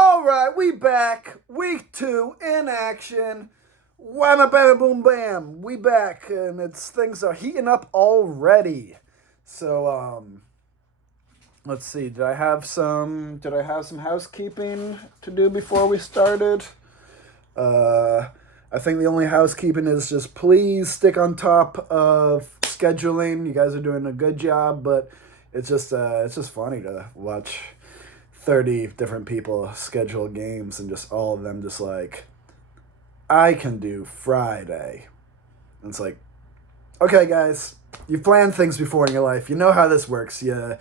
All right, we back. Week 2 in action. Whamma bam boom bam. We back, and it's things are heating up already. So let's see. Did I have some housekeeping to do before we started? Uh, I think the only housekeeping is just please stick on top of scheduling. You guys are doing a good job, but it's just funny to watch 30 different people schedule games and just all of them just like I can do Friday. And it's like, okay guys, you've planned things before in your life. You know how this works. You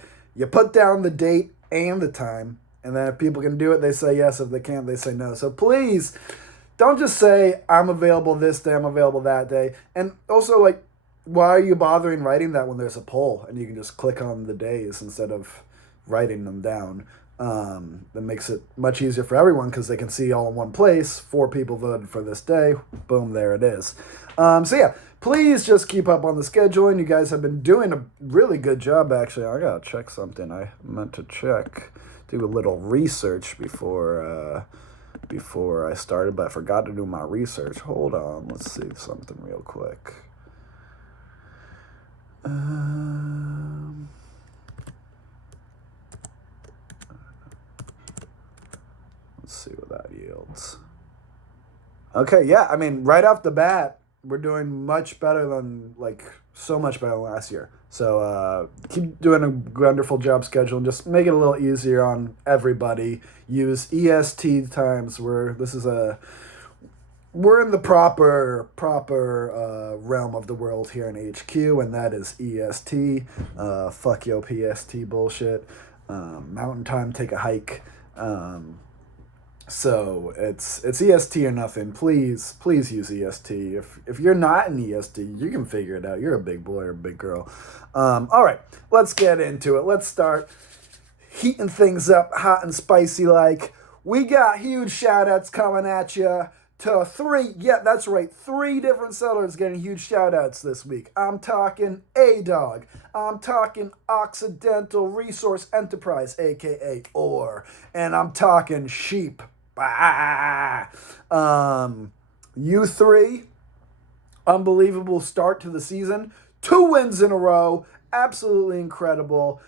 put down the date and the time, and then if people can do it, they say yes. If they can't, they say no. So please don't just say I'm available this day, I'm available that day. And also, like, why are you bothering writing that when there's a poll and you can just click on the days instead of writing them down? That makes it much easier for everyone because they can see all in one place. 4 people voted for this day. Boom, there it is. So yeah, please just keep up on the scheduling. You guys have been doing a really good job, actually. I gotta check something. I meant to do a little research before I started, but I forgot to do my research. Hold on, let's see something real quick. Let's see what that yields. Okay, yeah, I mean, right off the bat, we're doing much better than, like, so much better than last year. So keep doing a wonderful job scheduling. Just make it a little easier on everybody. Use EST times where we're in the proper realm of the world here in HQ, and that is EST. Fuck yo PST bullshit. Mountain time, take a hike. So it's EST or nothing. Please use EST. If you're not in EST, you can figure it out. You're a big boy or a big girl. All right, let's get into it. Let's start heating things up hot and spicy like. We got huge shout outs coming at you to 3. Yeah, that's right. 3 different settlers getting huge shout outs this week. I'm talking A-Dog. I'm talking Occidental Resource Enterprise, aka OR. And I'm talking Sheep. You 3, unbelievable start to the season. 2 wins in a row. Absolutely incredible.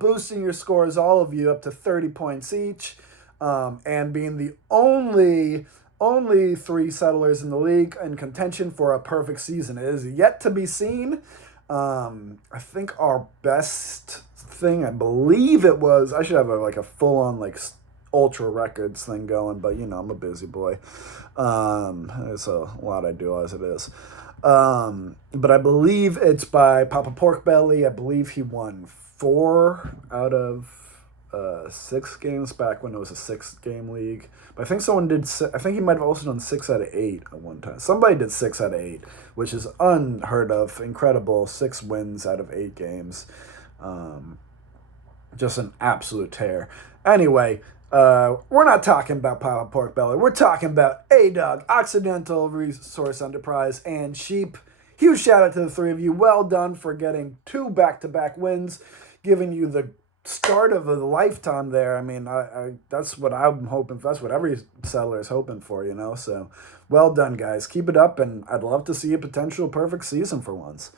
Boosting your scores, all of you, up to 30 points each. And being the only 3 settlers in the league in contention for a perfect season. It is yet to be seen. I think our best thing, I believe it was, I should have a full-on ultra records thing going, but I'm a busy boy. There's a lot I do as it is. But I believe it's by Papa Porkbelly. I believe he won 4 out of 6 games back when it was a 6-game league. But I think someone did. I think he might have also done 6 out of 8 at one time. Somebody did 6 out of 8, which is unheard of. Incredible. 6 wins out of 8 games. Just an absolute tear. Anyway, we're not talking about Papa Porkbelly. We're talking about A-Dog, Occidental Resource Enterprise, and Sheep. Huge shout out to the 3 of you. Well done for getting 2 back-to-back wins, giving you the start of a lifetime there. I mean, I that's what I'm hoping for. That's what every settler is hoping for, So, well done, guys. Keep it up, and I'd love to see a potential perfect season for once.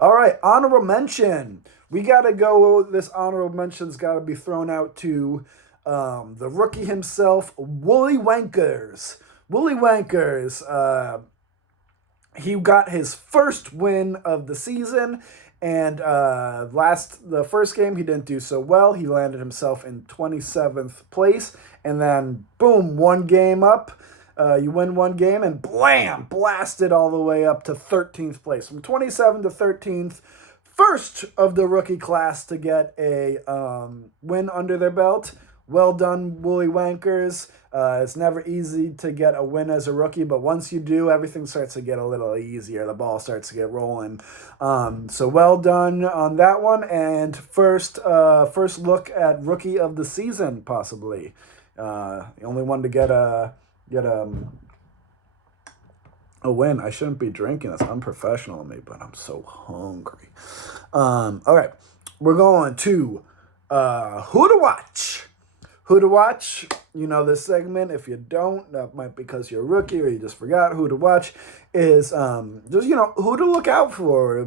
All right, honorable mention. We got to go. This honorable mention's got to be thrown out to the rookie himself, Wooly Wankers. Wooly Wankers, he got his first win of the season. And the first game, he didn't do so well. He landed himself in 27th place. And then, boom, 1 game up. You win 1 game and blam, blasted all the way up to 13th place. From 27th to 13th, first of the rookie class to get a win under their belt. Well done, Woolly Wankers. It's never easy to get a win as a rookie, but once you do, everything starts to get a little easier. The ball starts to get rolling. So well done on that one. And first look at rookie of the season, possibly. The only one to get a win. I shouldn't be drinking. That's unprofessional of me, but I'm so hungry. All right, we're going to who to watch. Who to watch? you know this segment. If you don't, that might be because you're a rookie or you just forgot who to watch. Is just who to look out for.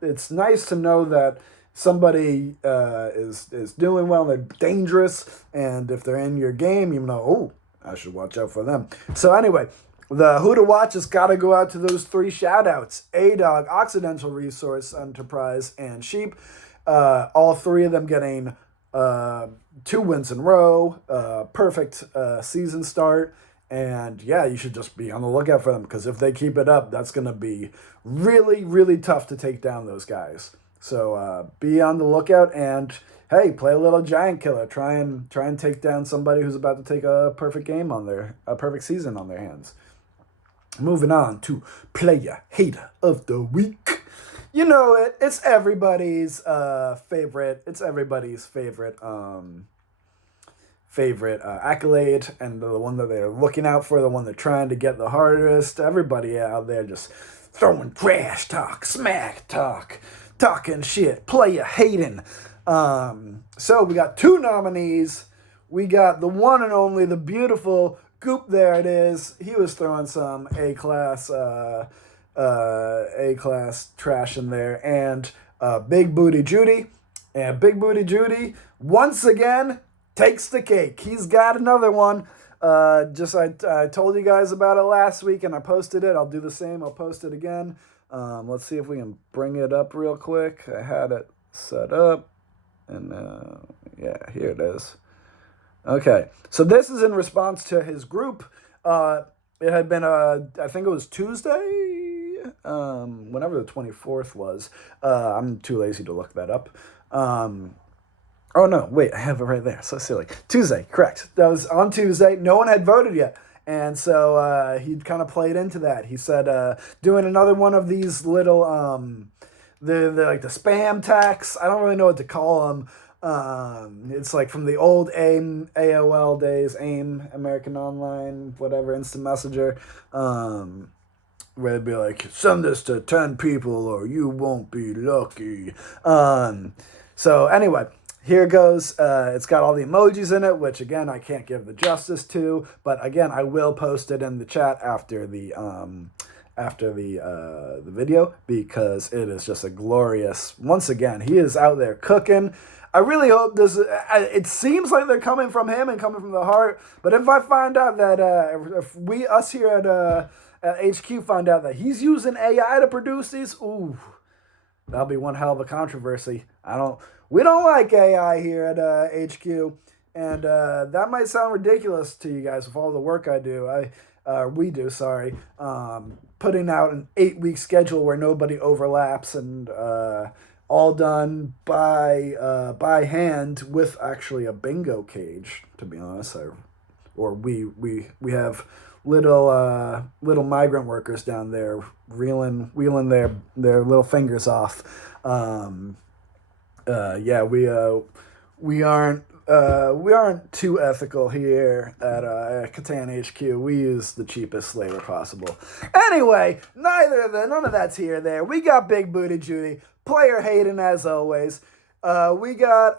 It's nice to know that somebody is doing well. They're dangerous, and if they're in your game, you know, oh, I should watch out for them. So anyway, the who to watch has got to go out to those three shout outs: A-Dog, Occidental Resource Enterprise, and Sheep. All three of them getting 2 wins in a row, perfect season start. And yeah, you should just be on the lookout for them because if they keep it up, that's going to be really, really tough to take down those guys. So be on the lookout and hey, play a little giant killer. Try and take down somebody who's about to take a perfect season on their hands. Moving on to Player Hater of the Week. You know it. It's everybody's favorite. It's everybody's favorite accolade, and the one that they're looking out for, the one they're trying to get the hardest. Everybody out there just throwing trash talk, smack talk, talking shit, player hating. So we got 2 nominees. We got the one and only, the beautiful Goop. There it is. He was throwing some A-class trash in there, and Big Booty Judy. And Big Booty Judy, once again, takes the cake. He's got another one. I told you guys about it last week, and I posted it. I'll do the same. I'll post it again. Let's see if we can bring it up real quick. I had it set up, and yeah, here it is. Okay, so this is in response to his group. It had been, I think it was Tuesday, whenever the 24th was. I'm too lazy to look that up. Oh, no, wait, I have it right there. So silly. Tuesday, correct. That was on Tuesday. No one had voted yet. And so he kind of played into that. He said, doing another one of these little, the like the spam tax. I don't really know what to call them. It's like from the old AIM, AOL days, AIM, American Online, whatever, Instant Messenger. Where it'd be like, send this to 10 people or you won't be lucky. So anyway, here goes. It's got all the emojis in it, which again I can't give the justice to, but again I will post it in the chat after the video because it is just a glorious. Once again, he is out there cooking. I really hope this. It seems like they're coming from him and coming from the heart. But if I find out that if us here at HQ find out that he's using AI to produce these, ooh, that'll be one hell of a controversy. We don't like AI here at HQ, and that might sound ridiculous to you guys with all the work I do. We do, sorry. Putting out an 8-week schedule where nobody overlaps and all done by hand with actually a bingo cage, to be honest. We have little migrant workers down there wheeling their little fingers off. Yeah, we aren't too ethical here at Catan HQ. We use the cheapest labor possible. Anyway, none of that's here or there. We got Big Booty Judy, player hating as always. We got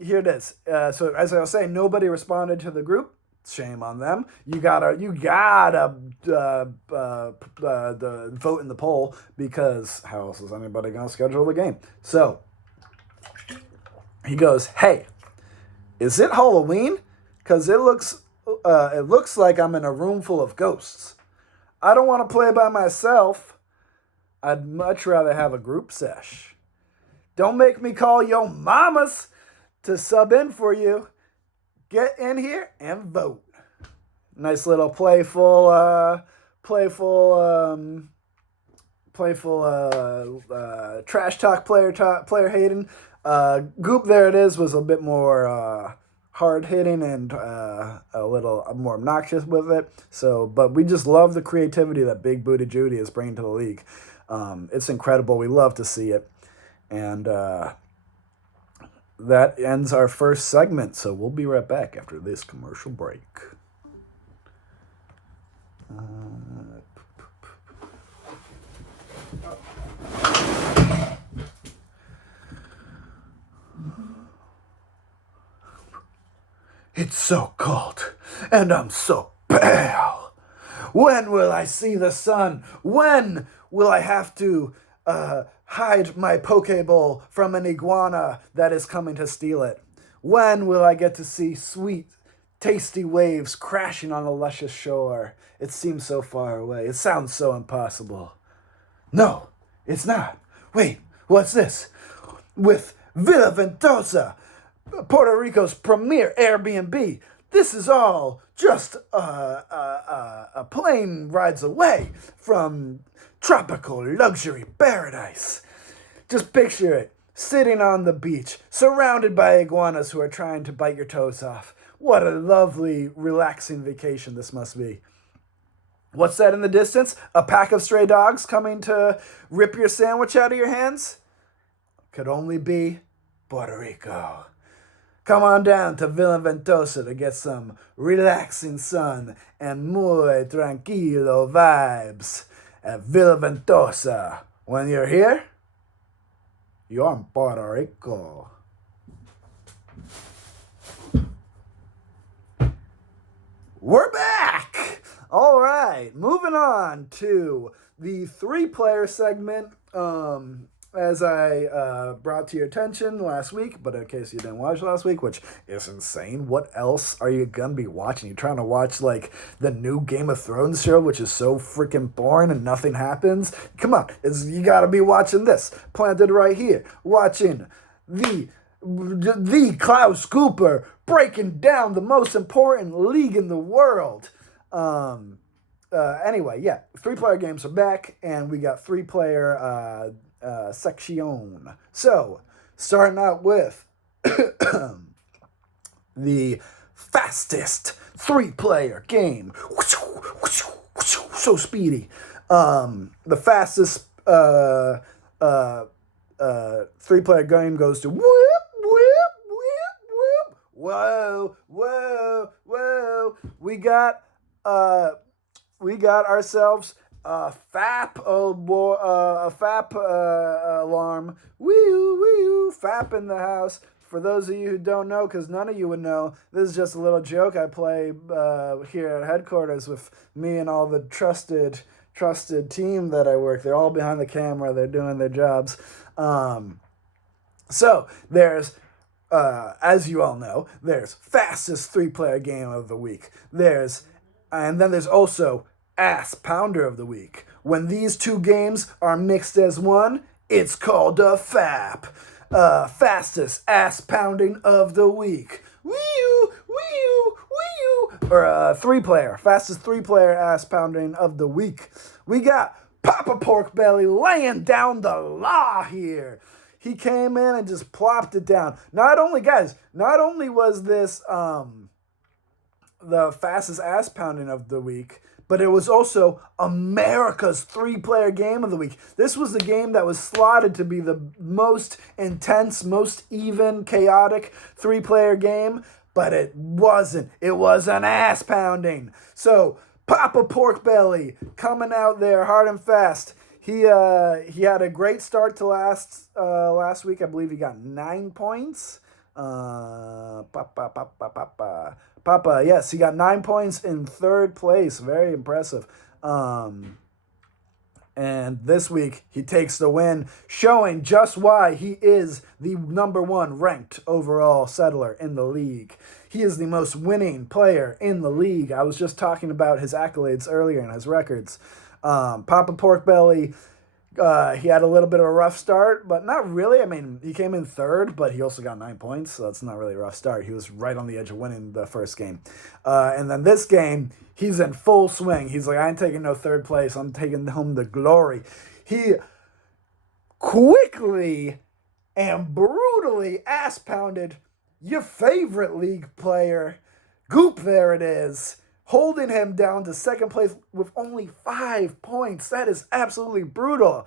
here it is. So as I was saying, nobody responded to the group. Shame on them. You gotta vote in the poll because how else is anybody gonna schedule the game? So he goes, "Hey, is it Halloween? Because it looks like I'm in a room full of ghosts. I don't want to play by myself. I'd much rather have a group sesh. Don't make me call your mamas to sub in for you. Get in here and vote." Nice little playful trash talk, player hating. Goop, there it is, was a bit more hard hitting and a little more obnoxious with it. So, but we just love the creativity that Big Booty Judy is bringing to the league. It's incredible. We love to see it, and that ends our first segment. So we'll be right back after this commercial break. It's so cold, and I'm so pale. When will I see the sun? When will I have to hide my Pokeball from an iguana that is coming to steal it? When will I get to see sweet, tasty waves crashing on a luscious shore? It seems so far away. It sounds so impossible. No, it's not. Wait, what's this? With Villa Ventosa, Puerto Rico's premier Airbnb. This is all just a plane rides away from tropical luxury paradise. Just picture it, sitting on the beach, surrounded by iguanas who are trying to bite your toes off. What a lovely, relaxing vacation this must be. What's that in the distance? A pack of stray dogs coming to rip your sandwich out of your hands? Could only be Puerto Rico. Come on down to Villa Ventosa to get some relaxing sun and muy tranquilo vibes at Villa Ventosa. When you're here, you're in Puerto Rico. We're back! All right, moving on to the three-player segment. As I brought to your attention last week, but in case you didn't watch last week, which is insane, what else are you gonna be watching? You're trying to watch, like, the new Game of Thrones show, which is so freaking boring and nothing happens? Come on, you gotta be watching this. Planted right here. Watching the Klaus Cooper breaking down the most important league in the world. Anyway, yeah, three-player games are back, and we got three-player section. So, starting out with the fastest three-player game. So speedy. The fastest three-player game goes to whoop, whoop, whoop, whoop. Whoa, whoa, whoa. We got ourselves a FAP, oh boy, a FAP alarm. Wee-oo, wee-oo, FAP in the house. For those of you who don't know, because none of you would know, this is just a little joke I play here at headquarters with me and all the trusted team that I work. They're all behind the camera. They're doing their jobs. So there's, as you all know, there's fastest three-player game of the week. And then there's also Ass Pounder of the Week. When these two games are mixed as one, it's called a FAP. Fastest Ass Pounding of the Week. Wee-oo, wee-oo, wee-oo. Or three-player. Fastest three-player Ass Pounding of the Week. We got Papa Pork Belly laying down the law here. He came in and just plopped it down. Not only was this the fastest ass pounding of the week, but it was also America's three-player game of the week. This was the game that was slotted to be the most intense, most even, chaotic three-player game, but it wasn't. It was an ass pounding. So, Papa Pork Belly coming out there hard and fast. He had a great start to last week. I believe he got 9 points. Papa, yes, he got 9 points in third place. Very impressive. And this week, he takes the win, showing just why he is the number one ranked overall settler in the league. He is the most winning player in the league. I was just talking about his accolades earlier and his records. Papa Pork Belly, he had a little bit of a rough start, but not really. I mean, he came in third, but he also got 9 points, so that's not really a rough start. He was right on the edge of winning the first game. And then this game, he's in full swing. He's like, I ain't taking no third place. I'm taking home the glory. He quickly and brutally ass-pounded your favorite league player. Goop, there it is. Holding him down to second place with only 5 points. That is absolutely brutal.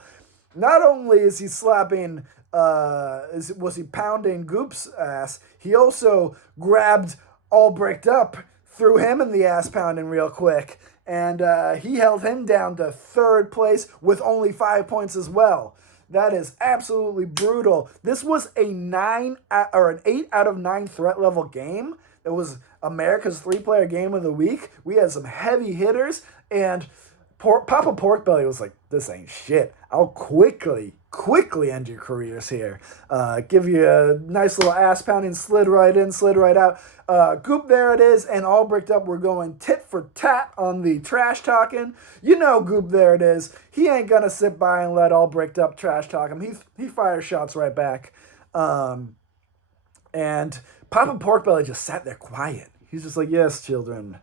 Not only is he slapping, was he pounding Goop's ass, he also grabbed Albrecht up, threw him in the ass pounding real quick, and he held him down to third place with only 5 points as well. That is absolutely brutal. This was a an 8 out of 9 threat level game. It was America's 3-player game of the week. We had some heavy hitters, and Papa Porkbelly was like, "This ain't shit. I'll quickly end your careers here. Give you a nice little ass pounding, slid right in, slid right out. Goop, there it is, and all bricked up. We're going tit for tat on the trash talking. You know, Goop, there it is. He ain't gonna sit by and let all bricked up trash talk him. He fires shots right back. And Papa Porkbelly just sat there quiet. He's just like, "Yes, children.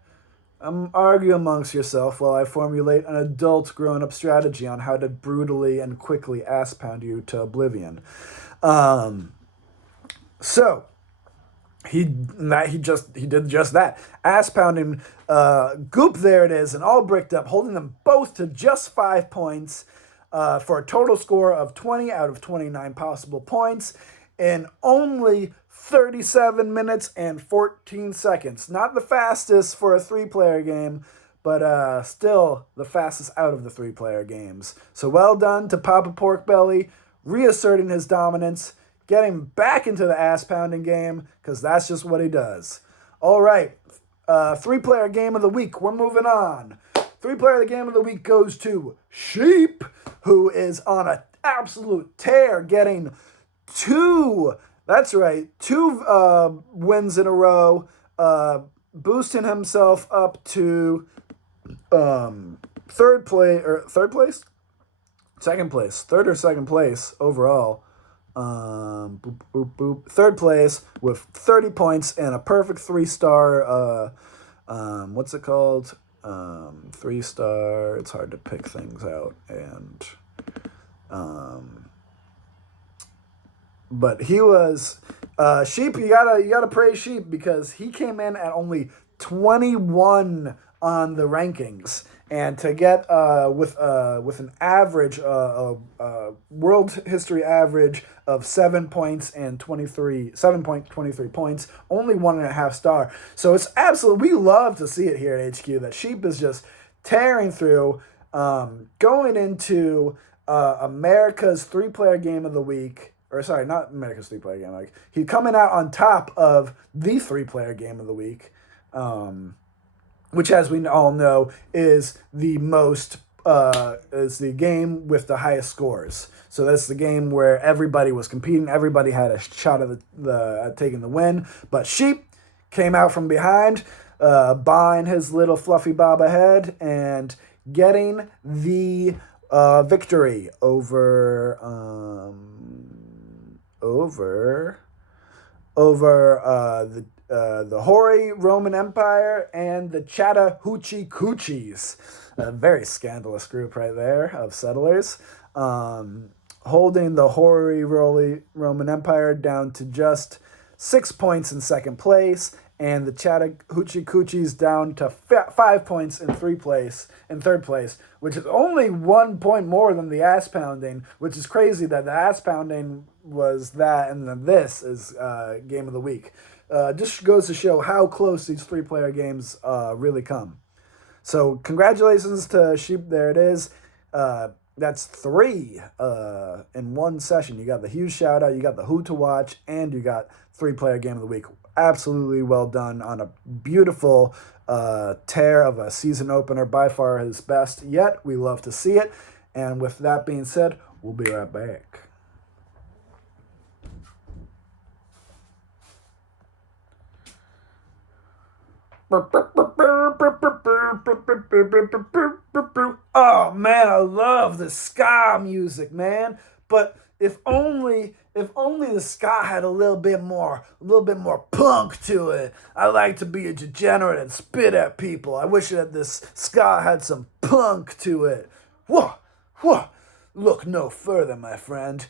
Argue amongst yourself while I formulate an adult grown-up strategy on how to brutally and quickly ass pound you to oblivion." So he did just that. Ass pounding Goop, there it is, and all bricked up, holding them both to just 5 points for a total score of 20 out of 29 possible points in only 37 minutes and 14 seconds. Not the fastest for a 3-player game, but still the fastest out of the 3-player games. So well done to Papa Porkbelly, reasserting his dominance, getting back into the ass-pounding game, because that's just what he does. All right, 3-player game of the week. We're moving on. 3-player game of the week goes to Sheep, who is on an absolute tear, getting 2 wins in a row, boosting himself up to third or second place overall. Third place with 30 points and a perfect 3-star. What's it called? 3-star. It's hard to pick things out, and but he was Sheep. You gotta praise Sheep, because he came in at only 21 on the rankings, and to get with an average world history average of 7 points and 7.23 points, only 1.5 star. So it's absolutely, we love to see it here at HQ that Sheep is just tearing through, going into America's 3-player game of the week. Or sorry, not America's 3-player game. Like, he's coming out on top of the 3-player game of the week, which, as we all know, is the game with the highest scores. So that's the game where everybody was competing. Everybody had a shot at taking the win. But Sheep came out from behind, buying his little fluffy baba head and getting the victory over the Hoary Roman Empire and the Chattahoochee Coochies. A very scandalous group right there of settlers. Holding the Hoary Roman Empire down to just 6 points in second place, and the Chattahoochee Coochies down to 5 points in third place, which is only 1 point more than the ass pounding, which is crazy that the ass pounding was that, and then this is game of the week. Just goes to show how close these 3-player games really come. So congratulations to Sheep, there it is. That's 3 in one session. You got the huge shout out, you got the who to watch, and you got 3-player game of the week. Absolutely well done on a beautiful tear of a season opener, by far his best yet. We love to see it. And with that being said, we'll be right back. Oh man, I love the ska music, man. But if only the ska had a little bit more punk to it. I like to be a degenerate and spit at people. I wish that this ska had some punk to it. Whoa. Look no further, my friend.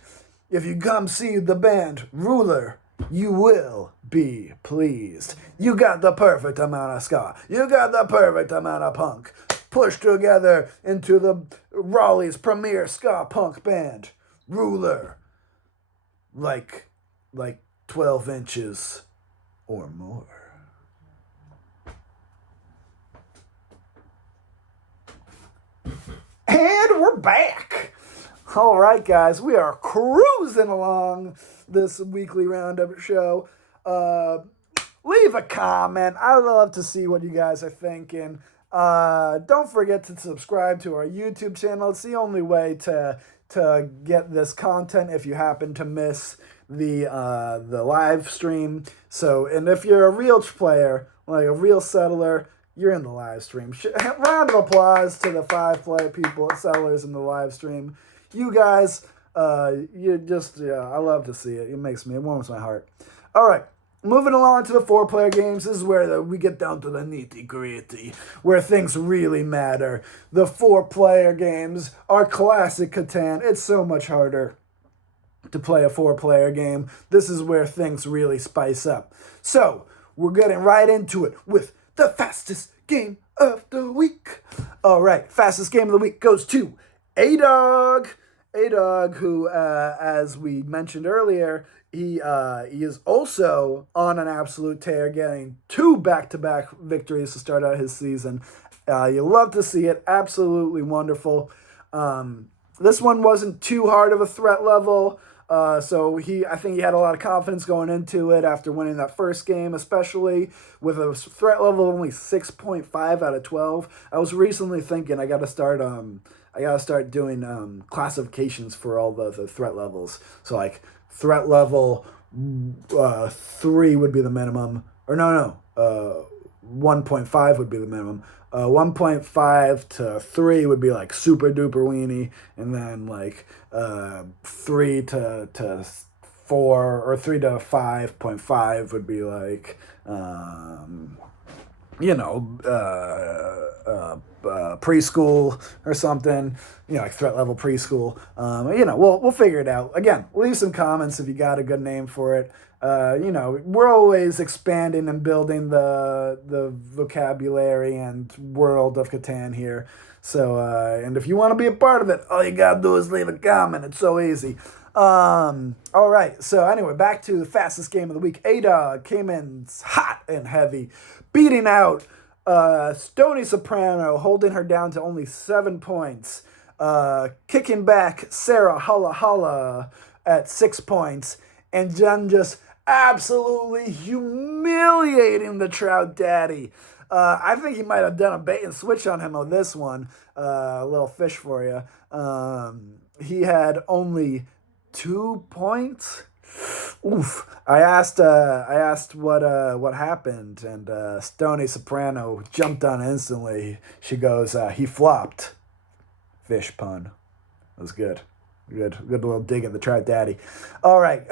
If you come see the band Ruler, you will be pleased. You got the perfect amount of ska. You got the perfect amount of punk. Pushed together into the Raleigh's premier ska punk band, Ruler. Like 12 inches or more. And we're back. All right, guys, we are cruising along this weekly roundup show. Leave a comment. I love to see what you guys are thinking. Don't forget to subscribe to our YouTube channel. It's the only way to get this content if you happen to miss the live stream. So, and if you're a real player, like a real settler, you're in the live stream. Round of applause to the 5 player people, settlers in the live stream. You guys, you just, I love to see it. It warms my heart. All right. Moving along to the 4 player games, this is where we get down to the nitty gritty, where things really matter. The 4 player games are classic Catan. It's so much harder to play a 4 player game. This is where things really spice up. So, we're getting right into it with the fastest game of the week. All right, fastest game of the week goes to A-Dog. A-Dog, who, as we mentioned earlier, he is also on an absolute tear, getting 2 back-to-back victories to start out his season. You love to see it. Absolutely wonderful. This one wasn't too hard of a threat level. So I think he had a lot of confidence going into it after winning that first game, especially with a threat level of only 6.5 out of 12. I was recently thinking I got to start doing classifications for all the threat levels. So like threat level 3 would be the minimum, or no, 1.5 would be the minimum. 1.5 to 3 would be like super duper weenie, and then like 3 to 4 or 3 to 5.5 would be like preschool or something, like threat level preschool. We'll figure it out. Again, leave some comments if you got a good name for it. We're always expanding and building the vocabulary and world of Catan here. So, and if you want to be a part of it, all you gotta do is leave a comment. It's so easy. All right. So anyway, back to the fastest game of the week. A-Dog came in hot and heavy, beating out Stony Soprano, holding her down to only 7 points. Kicking back Sarah Holla Holla at 6 points. And then just absolutely humiliating the Trout Daddy. I think he might have done a bait and switch on him on this one. A little fish for you. He had only 2 points. Oof! I asked what happened, and Stony Soprano jumped on instantly. She goes, he flopped. Fish pun. That was good. Good little dig at the Trout Daddy. All right.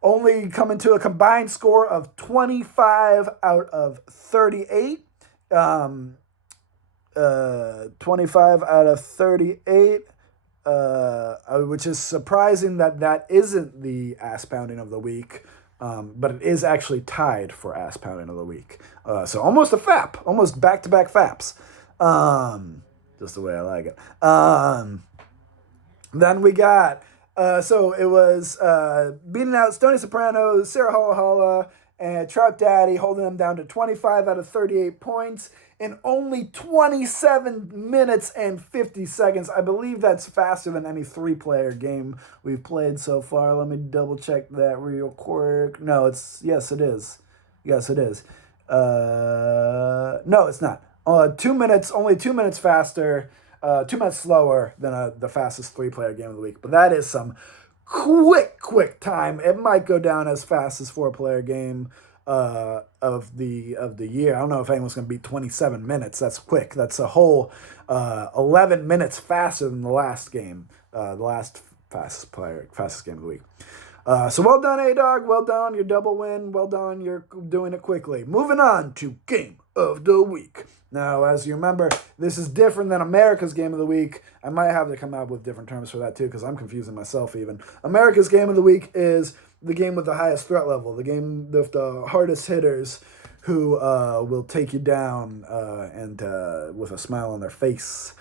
Only coming to a combined score of 25 out of 38. 25 out of 38. Which is surprising that isn't the ass pounding of the week, but it is actually tied for ass pounding of the week. So almost a FAP, almost back-to-back FAPs. Just the way I like it. Then we got, so it was beating out Stony Soprano, Sarah Holla Holla, and Trout Daddy, holding them down to 25 out of 38 points in only 27 minutes and 50 seconds. I believe that's faster than any 3-player game we've played so far. Let me double check that real quick. No, yes, it is. Yes, it is. No, it's not. 2 minutes, only 2 minutes faster, 2 minutes slower than the fastest 3-player game of the week. But that is some quick time. It might go down as fast as 4-player game of the year. I don't know if anyone's going to beat 27 minutes. That's quick. That's a whole 11 minutes faster than the last game. The last fastest game of the week. So well done, A-Dog. Well done, your double win. Well done, you're doing it quickly. Moving on to Game of the Week. Now, as you remember, this is different than America's Game of the Week. I might have to come up with different terms for that, too, because I'm confusing myself even. America's Game of the Week is the game with the highest threat level, the game with the hardest hitters who will take you down and with a smile on their face.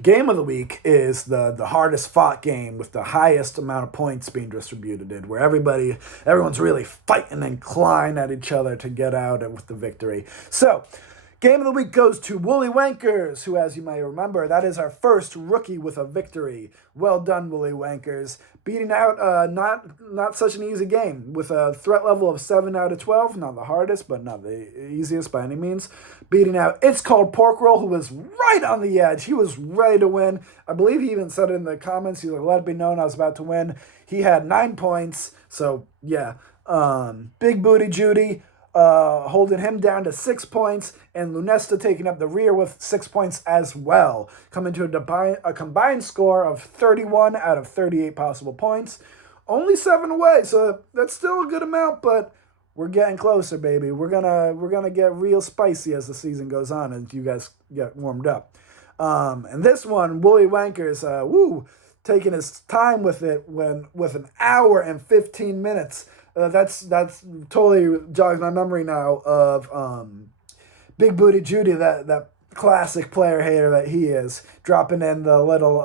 Game of the Week is the hardest fought game with the highest amount of points being distributed, where everyone's really fighting and clawing at each other to get out with the victory. So, Game of the week goes to Wooly Wankers, who, as you may remember, that is our first rookie with a victory. Well done, Wooly Wankers. Beating out not such an easy game with a threat level of 7 out of 12. Not the hardest, but not the easiest by any means. Beating out It's Called Pork Roll, who was right on the edge. He was ready to win. I believe he even said it in the comments. He was like, let it be known I was about to win. He had 9 points. So, yeah. Big Booty Judy. Holding him down to 6 points, and Lunesta taking up the rear with 6 points as well, coming to a combined score of 31 out of 38 possible points. Only 7 away, so that's still a good amount, but we're getting closer, baby. We're gonna get real spicy as the season goes on, as you guys get warmed up. And this one, Wooly Wankers, taking his time with it with an hour and 15 minutes. That's totally jogs my memory now of Big Booty Judy, that classic player hater that he is, dropping in the little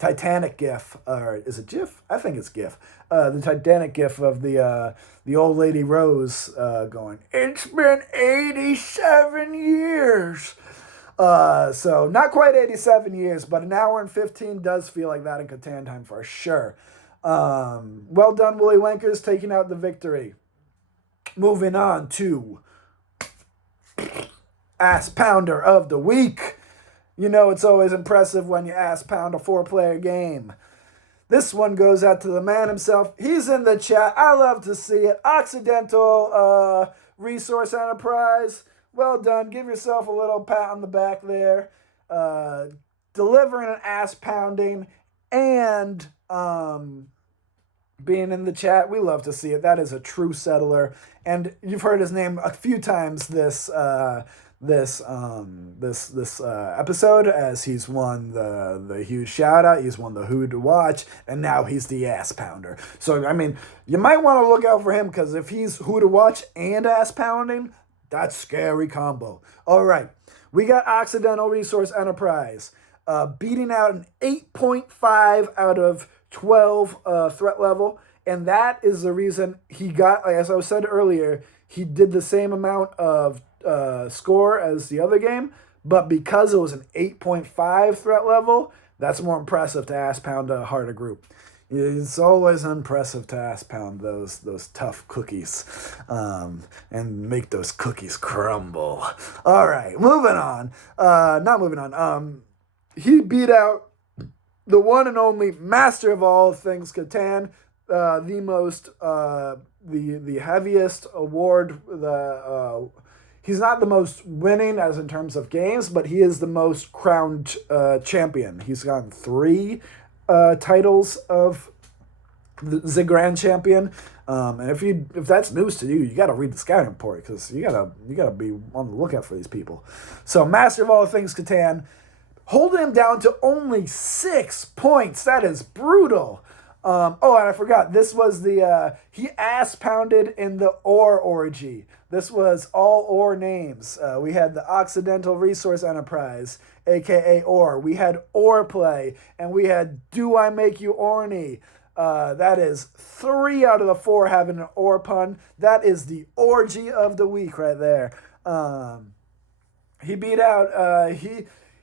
Titanic gif, or is it GIF? I think it's GIF. The Titanic gif of the old lady Rose going, "It's been 87 years." So not quite 87 years, but an hour and 15 does feel like that in Catan time for sure. Well done, Wooly Wankers, taking out the victory. Moving on to Ass Pounder of the Week. You know it's always impressive when you ass pound a 4-player game. This one goes out to the man himself. He's in the chat. I love to see it. Occidental Resource Enterprise. Well done. Give yourself a little pat on the back there. Delivering an ass pounding and being in the chat. We love to see it. That is a true settler. And you've heard his name a few times this episode, as he's won the huge shout out, he's won the Who to Watch, and now he's the ass pounder. So I mean, you might want to look out for him, because if he's Who to Watch and ass pounding, that's scary combo. All right, we got Occidental Resource Enterprise beating out an 8.5 out of 12 threat level, and that is the reason he got, as I said earlier, he did the same amount of score as the other game, but because it was an 8.5 threat level, that's more impressive to ass pound a harder group. It's always impressive to ass pound those tough cookies and make those cookies crumble. All right, moving on. Not moving on. He beat out the one and only master of all things Catan, the most, the heaviest award. He's not the most winning as in terms of games, but he is the most crowned champion. He's gotten 3 titles of the Grand Champion. And if that's news to you, you got to read the scouting report, because you gotta be on the lookout for these people. So, master of all things Catan, holding him down to only 6 points. That is brutal. And I forgot, this was he ass pounded in the Ore Orgy. This was all Ore names. We had the Occidental Resource Enterprise, aka Ore. We had Ore Play, and we had Do I Make You Orny? That is 3 out of the 4 having an Ore pun. That is the orgy of the week right there. He beat out,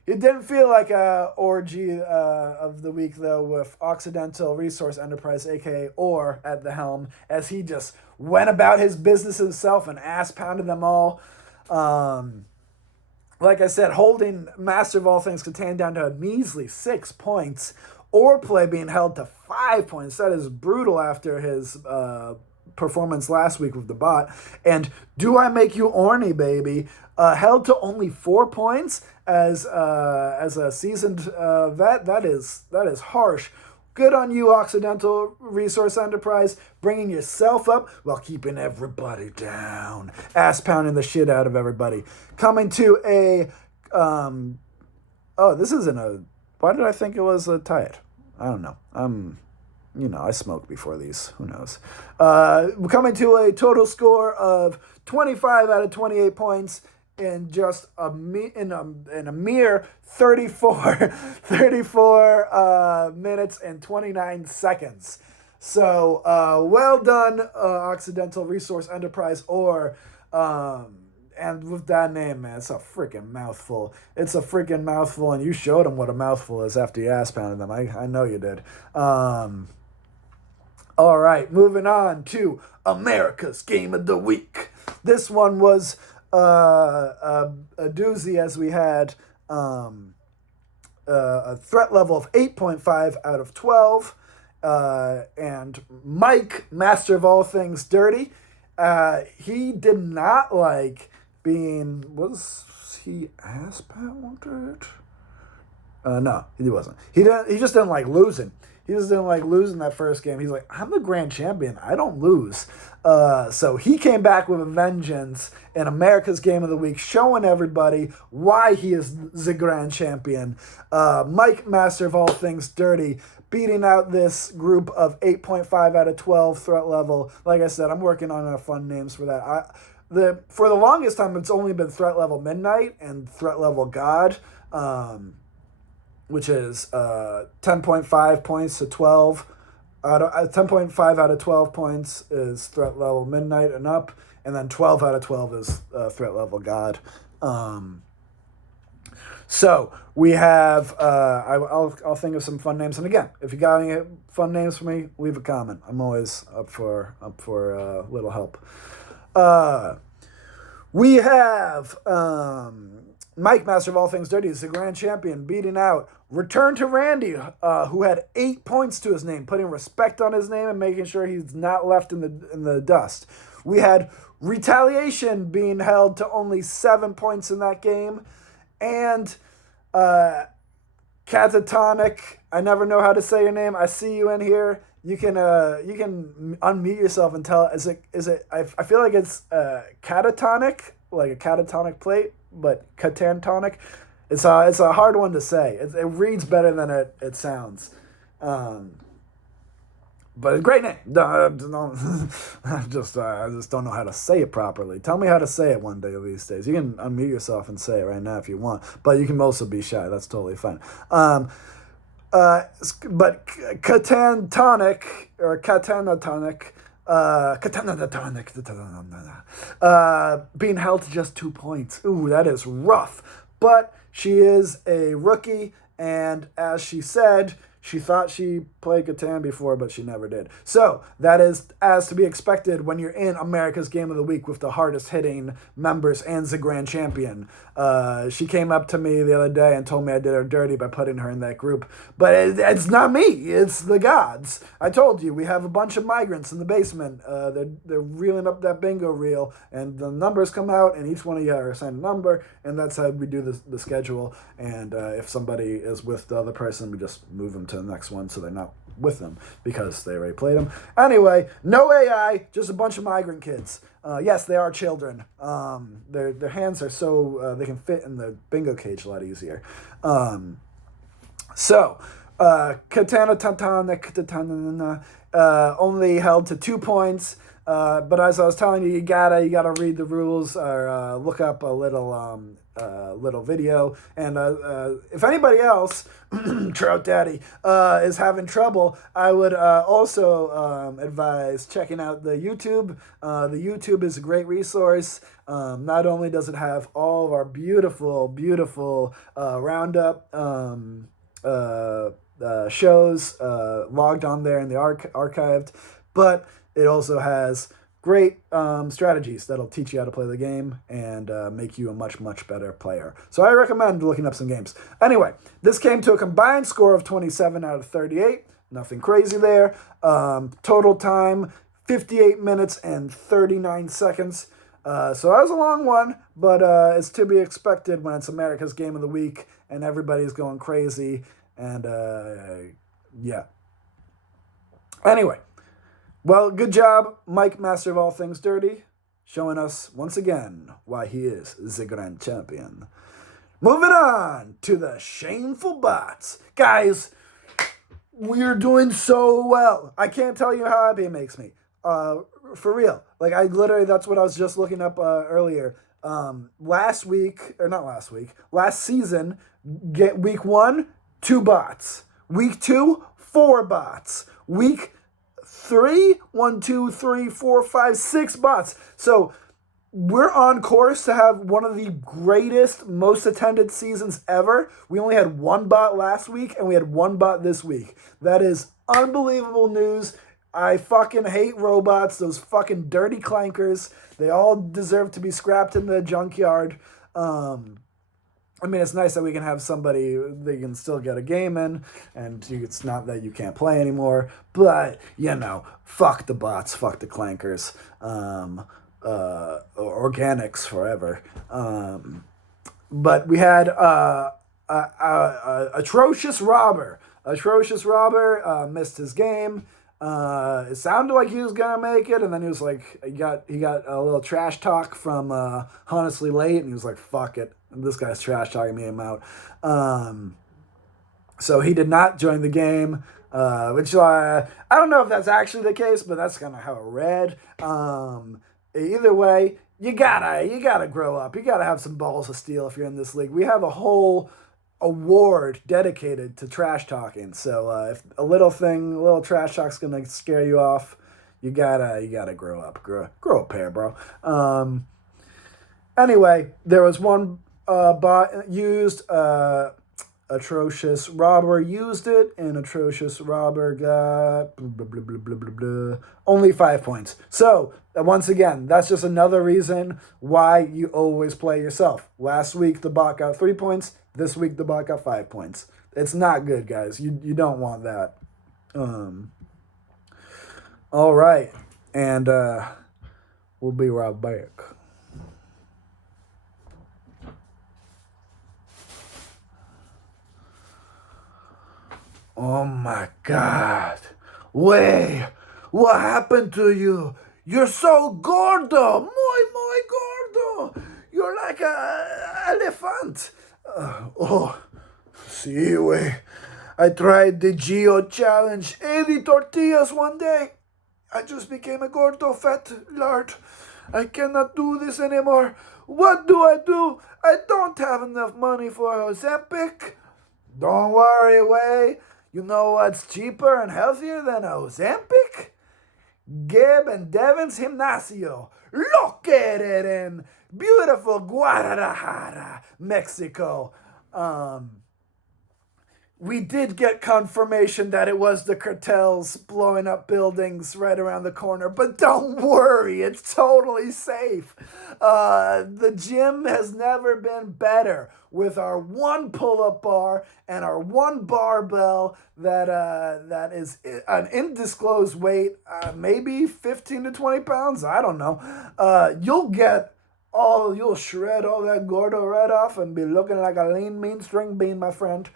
it didn't feel like a orgy of the week, though, with Occidental Resource Enterprise, a.k.a. Ore, at the helm, as he just went about his business himself and ass-pounded them all. Like I said, holding Master of All Things Catan down to a measly 6 points. Ore Play being held to 5 points. That is brutal after his performance last week with the bot. And Do I Make You Orny, baby? Held to only 4 points as a seasoned vet. That is harsh. Good on you, Occidental Resource Enterprise, bringing yourself up while keeping everybody down. Ass pounding the shit out of everybody. Coming to a this isn't a. Why did I think it was a tie? I don't know. I smoked before these. Who knows? Coming to a total score of 25 out of 28 points in just a mere 34 minutes and 29 seconds. So well done, Occidental Resource Enterprise, and with that name, man, it's a freaking mouthful. It's a freaking mouthful, and you showed them what a mouthful is after you ass pounded them. I know you did. All right, moving on to America's Game of the Week. This one was a doozy, as we had a threat level of 8.5 out of 12. And Mike, master of all things dirty, he did not like being, was he ass pounded? No, he wasn't. He just didn't like losing. He just didn't like losing that first game. He's like, I'm the grand champion. I don't lose. So he came back with a vengeance in America's Game of the Week, showing everybody why he is the grand champion. Mike, master of all things dirty, beating out this group of 8.5 out of 12 threat level. Like I said, I'm working on fun names for that. For the longest time, it's only been threat level Midnight and threat level God. Which is 10.5 points to 12. 10.5 out of 12 points is threat level Midnight and up, and then 12 out of 12 is threat level God. So we have, I'll think of some fun names, and again, if you got any fun names for me, leave a comment. I'm always up for a little help. We have Mike, master of all things dirty, is the grand champion, beating out Return to Randy, who had 8 points to his name, putting respect on his name and making sure he's not left in the dust. We had Retaliation being held to only 7 points in that game, and Catatonic. I never know how to say your name. I see you in here. You can unmute yourself and tell. Is it? I feel like it's catatonic, like a catatonic plate, but catantonic. It's a hard one to say. It reads better than it sounds. But a great name. I just don't know how to say it properly. Tell me how to say it one day of these days. You can unmute yourself and say it right now if you want, but you can also be shy. That's totally fine. But Catantonic or Catanatonic. Being held to just 2 points. Ooh, that is rough. But she is a rookie, and as she said, she thought she played Catan before, but she never did. So that is as to be expected when you're in America's Game of the Week with the hardest hitting members and the grand champion. She came up to me the other day and told me I did her dirty by putting her in that group. But it's not me. It's the gods. I told you, we have a bunch of migrants in the basement. They're reeling up that bingo reel, and the numbers come out, and each one of you are assigned a number, and that's how we do the schedule. And if somebody is with the other person, we just move them to the next one so they're not with them because they already played them. Anyway, no AI, just a bunch of migrant kids. Yes, they are children. Their hands are so they can fit in the bingo cage a lot easier. Katana Tantana only held to 2 points. But as I was telling you, you gotta read the rules or look up a little video. And if anybody else, Trout Daddy, is having trouble, I would also advise checking out the YouTube. The YouTube is a great resource. Not only does it have all of our beautiful roundup shows logged on there in the archived, but it also has great strategies that'll teach you how to play the game and make you a much better player. So I recommend looking up some games. Anyway, this came to a combined score of 27 out of 38. Nothing crazy there. Total time, 58 minutes and 39 seconds. So that was a long one, but it's to be expected when it's America's Game of the Week and everybody's going crazy. And yeah. Anyway. Well, good job, Mike, master of all things dirty, showing us once again why he is the grand champion. Moving on to the shameful bots. Guys, we're doing so well. I can't tell you how happy it makes me. For real. Like, that's what I was just looking up earlier. Last season, week 1, 2 bots. Week 2, 4 bots. Week 3, 1, 2, 3, 4, 5, 6 bots. So we're on course to have one of the greatest, most attended seasons ever. We only had one bot last week, and we had one bot this week. That is unbelievable news. I fucking hate robots, those fucking dirty clankers. They all deserve to be scrapped in the junkyard. I mean, it's nice that we can have somebody they can still get a game in, and it's not that you can't play anymore. But fuck the bots, fuck the clankers, organics forever. But we had atrocious robber. Atrocious robber missed his game. It sounded like he was gonna make it, and then he was like, he got a little trash talk from Honestly Late, and he was like, "Fuck it, this guy's trash talking me out." So he did not join the game, which I don't know if that's actually the case, but that's kind of how it read. Either way, you gotta grow up. You gotta have some balls of steel if you're in this league. We have a whole award dedicated to trash talking. So if a little trash talk's gonna scare you off, you gotta grow up. Grow a pair, bro. Anyway, there was one bot used. Atrocious Robber used it, and Atrocious Robber got blah, blah, blah, blah, blah, blah, only 5 points. So, once again, that's just another reason why you always play yourself. Last week, the bot got 3 points. This week, the bot got 5 points. It's not good, guys. You don't want that. All right. And we'll be right back. Oh my God. Wey, what happened to you? You're so gordo. Muy gordo. You're like a elephant. See, wey. I tried the Geo Challenge 80 tortillas one day. I just became a gordo fat lard. I cannot do this anymore. What do? I don't have enough money for Ozempic. Don't worry, wey. You know what's cheaper and healthier than Ozempic? Gabe and Devin's Gimnasio, located in beautiful Guadalajara, Mexico. We did get confirmation that it was the cartels blowing up buildings right around the corner, but don't worry, it's totally safe. The gym has never been better with our one pull-up bar and our one barbell that is an undisclosed weight, maybe 15 to 20 pounds, I don't know. You'll shred all that gordo right off and be looking like a lean, mean string bean, my friend.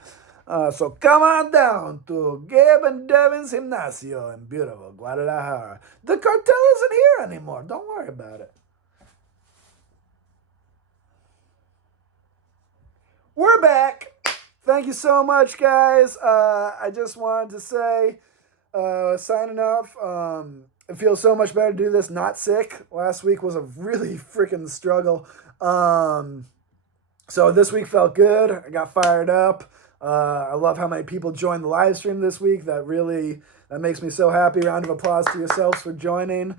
So come on down to Gabe and Devin's Gimnasio in beautiful Guadalajara. The cartel isn't here anymore. Don't worry about it. We're back. Thank you so much, guys. I just wanted to say, signing off, it feels so much better to do this not sick. Last week was a really freaking struggle. So this week felt good. I got fired up. I love how many people joined the live stream this week. That makes me so happy. Round of applause to yourselves for joining.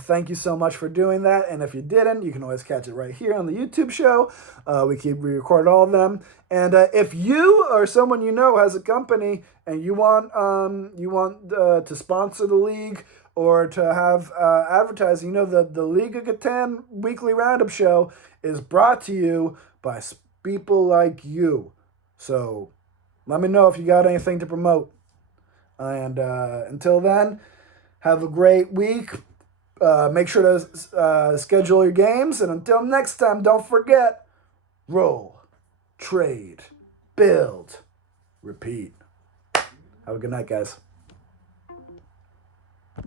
Thank you so much for doing that. And if you didn't, you can always catch it right here on the YouTube show. We record all of them. And if you or someone you know has a company and you want to sponsor the league or to have advertising, the League of Catan weekly roundup show is brought to you by people like you. So let me know if you got anything to promote. And until then, have a great week. Make sure to schedule your games. And until next time, don't forget, roll, trade, build, repeat. Have a good night, guys.